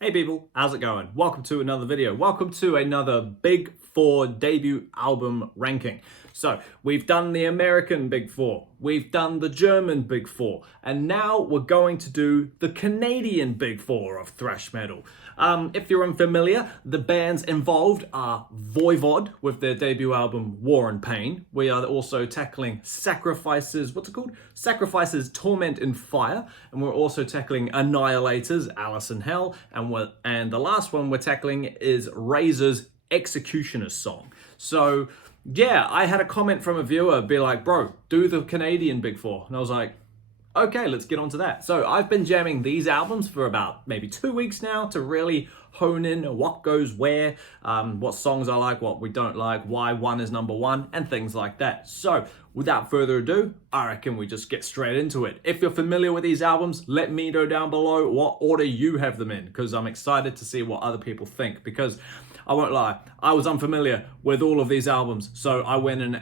Hey people, how's it going? Welcome to another video. Welcome to another Big Four debut album ranking. So we've done the American Big Four, we've done the German Big Four, and now we're going to do the Canadian Big Four of thrash metal. If you're unfamiliar, the bands involved are Voivod with their debut album War and Pain. We are also tackling Sacrifices, what's it called? Sacrifices, Torment and Fire, and we're also tackling Annihilators, Alice in Hell, and the last one we're tackling is Razor's Executioner's Song. So yeah, I had a comment from a viewer be like, bro, do the Canadian Big Four. And I was like, okay, let's get on to that. So I've been jamming these albums for about maybe 2 weeks now to really hone in what goes where, what songs I like, what we don't like, why one is number one, and things like that. So without further ado, I reckon we just get straight into it. If you're familiar with these albums, let me know down below what order you have them in, because I'm excited to see what other people think, because I won't lie, I was unfamiliar with all of these albums, so I went in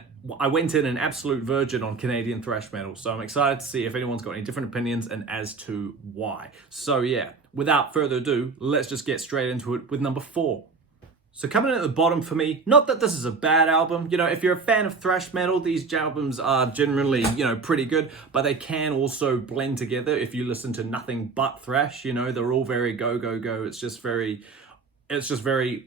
an absolute virgin on Canadian thrash metal. So I'm excited to see if anyone's got any different opinions and as to why. So yeah, without further ado, let's just get straight into it with number 4. So coming in at the bottom for me, not that this is a bad album, you know, if you're a fan of thrash metal, these albums are generally, you know, pretty good, but they can also blend together if you listen to nothing but thrash, you know, they're all very go, go, go. It's just very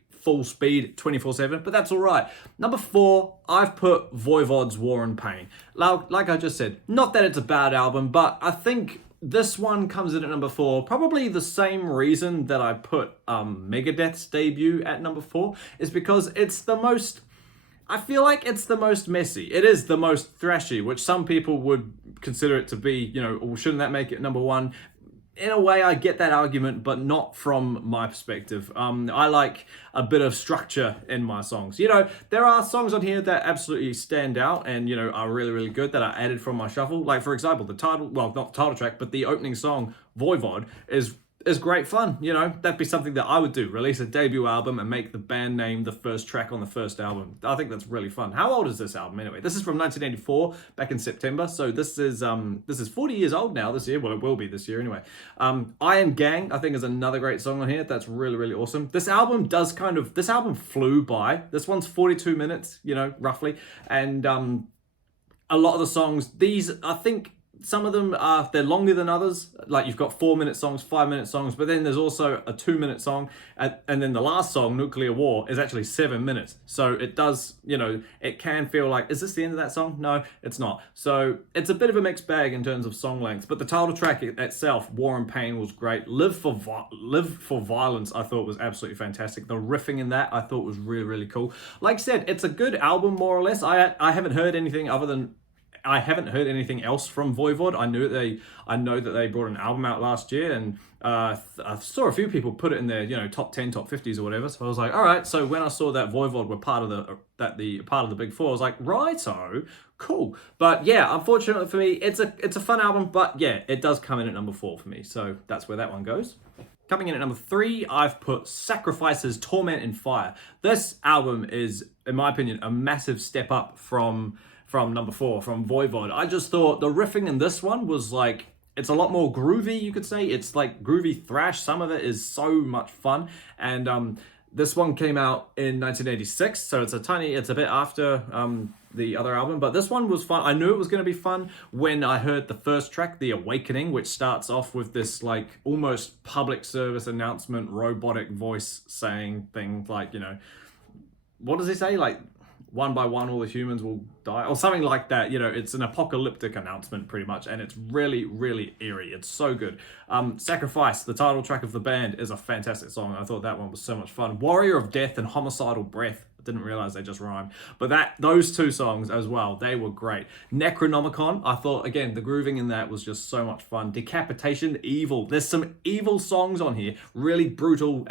full speed 24/7, but that's all right. Number 4, I've put Voivod's War and Pain. Like I just said, not that it's a bad album, but I think this one comes in at number 4, probably the same reason that I put Megadeth's debut at number 4, is because it's the most, I feel like it's the most messy. It is the most thrashy, which some people would consider it to be, you know, well, shouldn't that make it number 1? In a way, I get that argument, but not from my perspective. I like a bit of structure in my songs. You know, there are songs on here that absolutely stand out and, you know, are really, really good that I added from my shuffle. Like, for example, the title, well, not the title track, but the opening song, Voivod, is great fun. You know, that'd be something that I would do. Release a debut album and make the band name the first track on the first album. I think that's really fun. How old is this album anyway? This is from 1984, back in September. So this is 40 years old now this year. Well, it will be this year anyway. Iron Gang, I think, is another great song on here. That's really, really awesome. This album flew by. This one's 42 minutes, you know, roughly. And a lot of the songs, I think, some of them they're longer than others. Like you've got 4-minute songs, 5-minute songs, but then there's also a 2-minute song, and then the last song, Nuclear War, is actually 7 minutes. So it does, you know, it can feel like, is this the end of that song? No, it's not. So it's a bit of a mixed bag in terms of song length. But the title track itself, War and Pain, was great. Live for Violence, I thought was absolutely fantastic. The riffing in that I thought was really, really cool. Like I said, it's a good album more or less. I haven't heard anything else from Voivod. I know that they brought an album out last year, and I saw a few people put it in their, you know, top 10, top 50s or whatever. So I was like, all right. So when I saw that Voivod were part of the Big Four, I was like, righto, cool. But yeah, unfortunately for me, it's a fun album. But yeah, it does come in at number 4 for me. So that's where that one goes. Coming in at number 3, I've put Sacrifices, Torment and Fire. This album is, in my opinion, a massive step up from number 4, from Voivod. I just thought the riffing in this one was like, it's a lot more groovy, you could say. It's like groovy thrash. Some of it is so much fun. And this one came out in 1986, so it's a bit after the other album, but this one was fun. I knew it was going to be fun when I heard the first track, The Awakening, which starts off with this like almost public service announcement, robotic voice saying things like, you know, what does he say? Like, one by one, all the humans will die, or something like that. You know, it's an apocalyptic announcement pretty much, and it's really, really eerie. It's so good. Sacrifice, the title track of the band, is a fantastic song. I thought that one was so much fun. Warrior of Death and Homicidal Breath. I didn't realize they just rhymed. But those two songs as well, they were great. Necronomicon, I thought, again, the grooving in that was just so much fun. Decapitation, Evil. There's some evil songs on here, really brutal,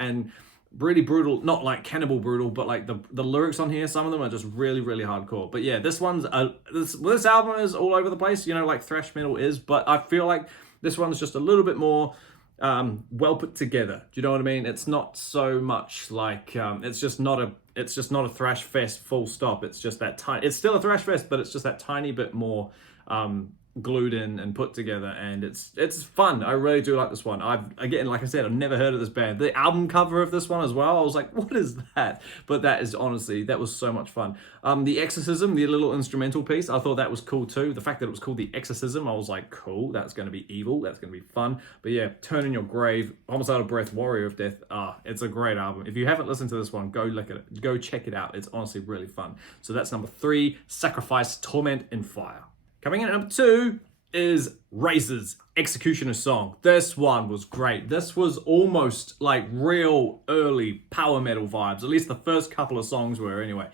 not like cannibal brutal, but like the lyrics on here, some of them are just really, really hardcore. But yeah, this album is all over the place, you know, like thrash metal is, but I feel like this one's just a little bit more well put together. Do you know what I mean? It's not so much like it's just not a thrash fest full stop. It's just that it's still a thrash fest, but it's just that tiny bit more glued in and put together, and it's fun. I really do like this one. Again, like I said, I've never heard of this band. The album cover of this one as well, I was like, what is that? But that is honestly, that was so much fun. The Exorcism, the little instrumental piece, I thought that was cool too. The fact that it was called The Exorcism, I was like, cool, that's going to be evil, that's going to be fun. But yeah, Turn in Your Grave, Homicidal Breath, Warrior of Death, it's a great album. If you haven't listened to this one, go look at it, go check it out. It's honestly really fun. So that's number 3, Sacrifice, Torment, and Fire. Coming in at number 2 is Razor's Executioner Song. This one was great. This was almost like real early power metal vibes. At least the first couple of songs were anyway.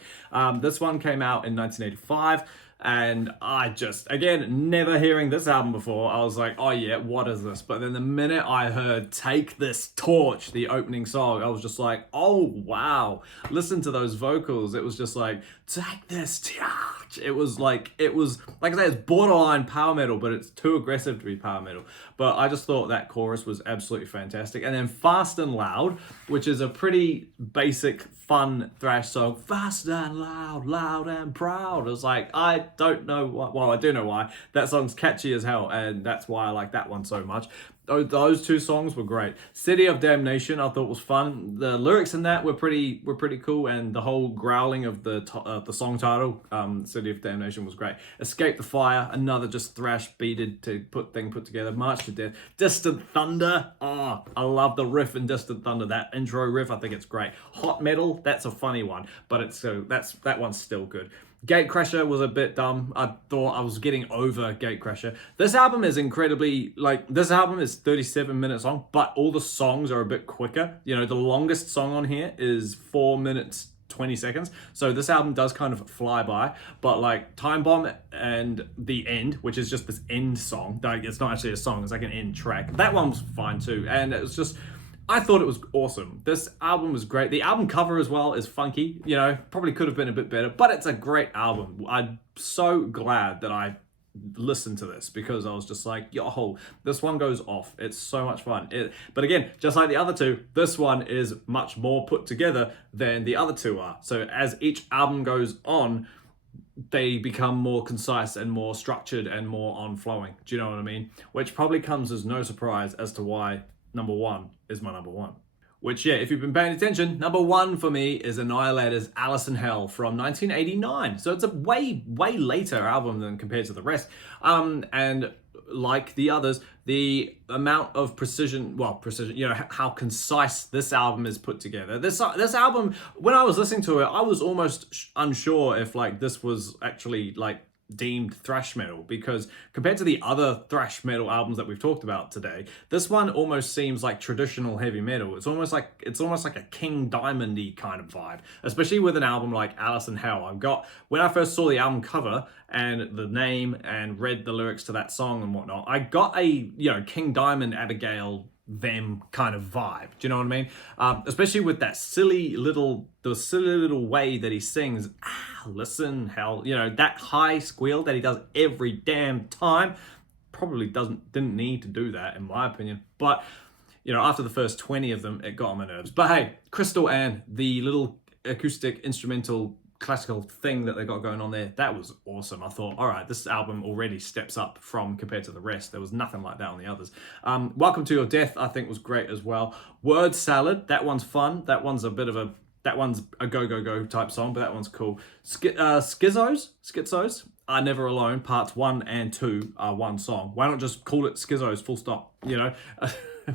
This one came out in 1985. And I just, again, never hearing this album before, I was like, oh yeah, what is this? But then the minute I heard Take This Torch, the opening song, I was just like, oh wow. Listen to those vocals. It was just like, take this torch. It was like I say, it's borderline power metal, but it's too aggressive to be power metal. But I just thought that chorus was absolutely fantastic. And then Fast and Loud, which is a pretty basic, fun thrash song. Fast and loud, loud and proud. It was like, I don't know why. Well, I do know why. That song's catchy as hell, and that's why I like that one so much. Those 2 songs were great. City of Damnation, I thought was fun. The lyrics in that were pretty cool, and the whole growling of the song title, City of Damnation, was great. Escape the Fire, another just thrash beated to put together. March to Death, Distant Thunder. Oh, I love the riff in Distant Thunder. That intro riff, I think it's great. Hot Metal, that's a funny one, but that one's still good. Gatecrasher was a bit dumb. I thought I was getting over Gatecrasher. This album is incredibly, this album is 37 minutes long, but all the songs are a bit quicker. You know, the longest song on here is 4 minutes 20 seconds. So this album does kind of fly by, but like Time Bomb and The End, which is just this end song, like it's not actually a song, it's like an end track. That one was fine too. And it was just, I thought it was awesome. This album was great. The album cover as well is funky. You know, probably could have been a bit better, but it's a great album. I'm so glad that I listened to this, because I was just like, yo, this one goes off. It's so much fun. But again, just like the other 2, this one is much more put together than the other 2 are. So as each album goes on, they become more concise and more structured and more on-flowing. Do you know what I mean? Which probably comes as no surprise as to why number 1 is my number 1. Which, yeah, if you've been paying attention, number 1 for me is Annihilator's Alice in Hell from 1989. So it's a way later album than compared to the rest. And like the others, the amount of precision, you know, how concise this album is put together. This album, when I was listening to it, I was almost unsure if like this was actually like deemed thrash metal, because compared to the other thrash metal albums that we've talked about today, this one almost seems like traditional heavy metal. It's almost like a King Diamond-y kind of vibe, especially with an album like Alice in Hell. When I first saw the album cover and the name and read the lyrics to that song and whatnot, I got a, you know, King Diamond, Abigail, them kind of vibe. Do you know what I mean? Especially with that silly little way that he sings. Listen, hell, you know, that high squeal that he does every damn time. Probably didn't need to do that, in my opinion. But you know, after the first 20 of them, it got on my nerves. But hey, Crystal Ann, the little acoustic instrumental classical thing that they got going on there, that was awesome. I thought, all right, this album already steps up from compared to the rest. There was nothing like that on the others. Welcome to Your Death, I think, was great as well. Word Salad, that one's fun. That one's a go type song, but that one's cool. Schizos Are Never Alone, parts 1 and 2 are one song. Why not just call it Schizos, full stop, you know?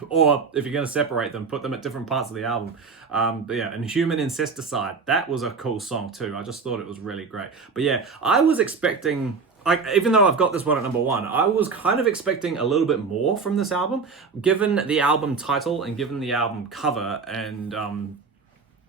Or if you're going to separate them, put them at different parts of the album. But yeah, and Human Incesticide, that was a cool song too. I just thought it was really great. But yeah, I was expecting, like, even though I've got this one at number 1, I was kind of expecting a little bit more from this album, given the album title and given the album cover and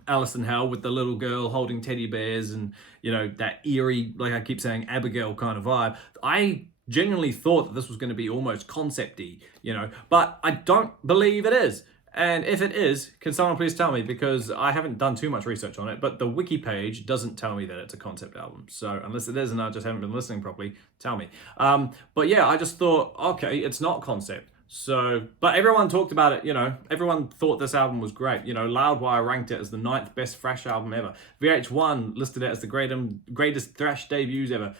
Alice in Hell with the little girl holding teddy bears and, you know, that eerie, like I keep saying, Abigail kind of vibe. I genuinely thought that this was going to be almost concept-y, you know, but I don't believe it is. And if it is, can someone please tell me, because I haven't done too much research on it, but the wiki page doesn't tell me that it's a concept album. So unless it is and I just haven't been listening properly, tell me. But yeah, I just thought, okay, it's not concept. So, but everyone talked about it, you know, everyone thought this album was great. You know, Loudwire ranked it as the 9th best thrash album ever. VH1 listed it as the greatest thrash debuts ever.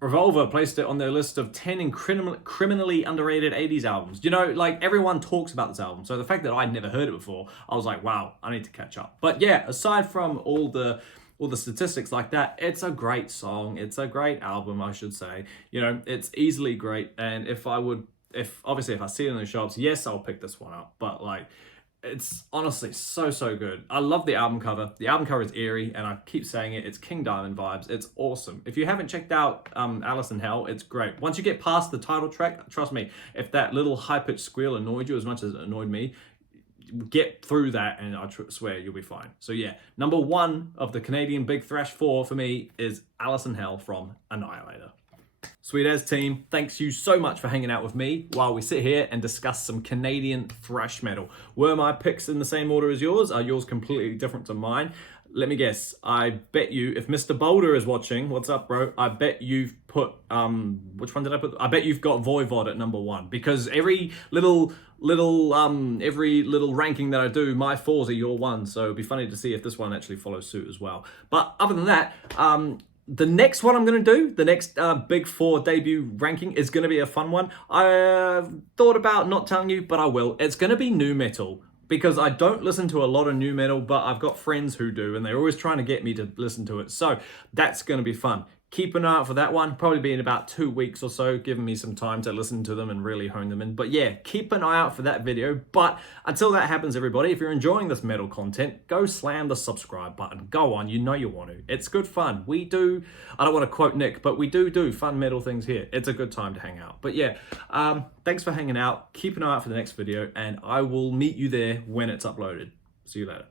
Revolver placed it on their list of 10 criminally underrated 80s albums. You know, like everyone talks about this album. So the fact that I'd never heard it before, I was like, wow, I need to catch up. But yeah, aside from all the statistics like that, it's a great song. It's a great album, I should say. You know, it's easily great. And if I see it in the shops, yes, I'll pick this one up. But like, it's honestly so good. I love the album cover. The album cover is eerie, and I keep saying it. It's King Diamond vibes. It's awesome. If you haven't checked out Alice in Hell, it's great. Once you get past the title track, trust me, if that little high-pitched squeal annoyed you as much as it annoyed me, get through that and I swear you'll be fine. So yeah, number 1 of the Canadian Big Thrash 4 for me is Alice in Hell from Annihilator. Sweet as team, thanks you so much for hanging out with me while we sit here and discuss some Canadian thrash metal. Were my picks in the same order as yours? Are yours completely different to mine? Let me guess. I bet you, if Mr. Boulder is watching, what's up, bro? I bet you've put, which one did I put? I bet you've got Voivod at number 1, because every little ranking that I do, my 4s are your 1s. So it'd be funny to see if this one actually follows suit as well. But other than that, the next one I'm going to do, the next Big 4 debut ranking, is going to be a fun one. I've thought about not telling you, but I will. It's going to be nu metal, because I don't listen to a lot of nu metal, but I've got friends who do, and they're always trying to get me to listen to it. So that's going to be fun. Keep an eye out for that one. Probably be in about 2 weeks or so, giving me some time to listen to them and really hone them in. But yeah, keep an eye out for that video. But until that happens, everybody, if you're enjoying this metal content, go slam the subscribe button. Go on, you know you want to. It's good fun. We do, I don't want to quote Nick, but we do fun metal things here. It's a good time to hang out. But yeah, thanks for hanging out. Keep an eye out for the next video, and I will meet you there when it's uploaded. See you later.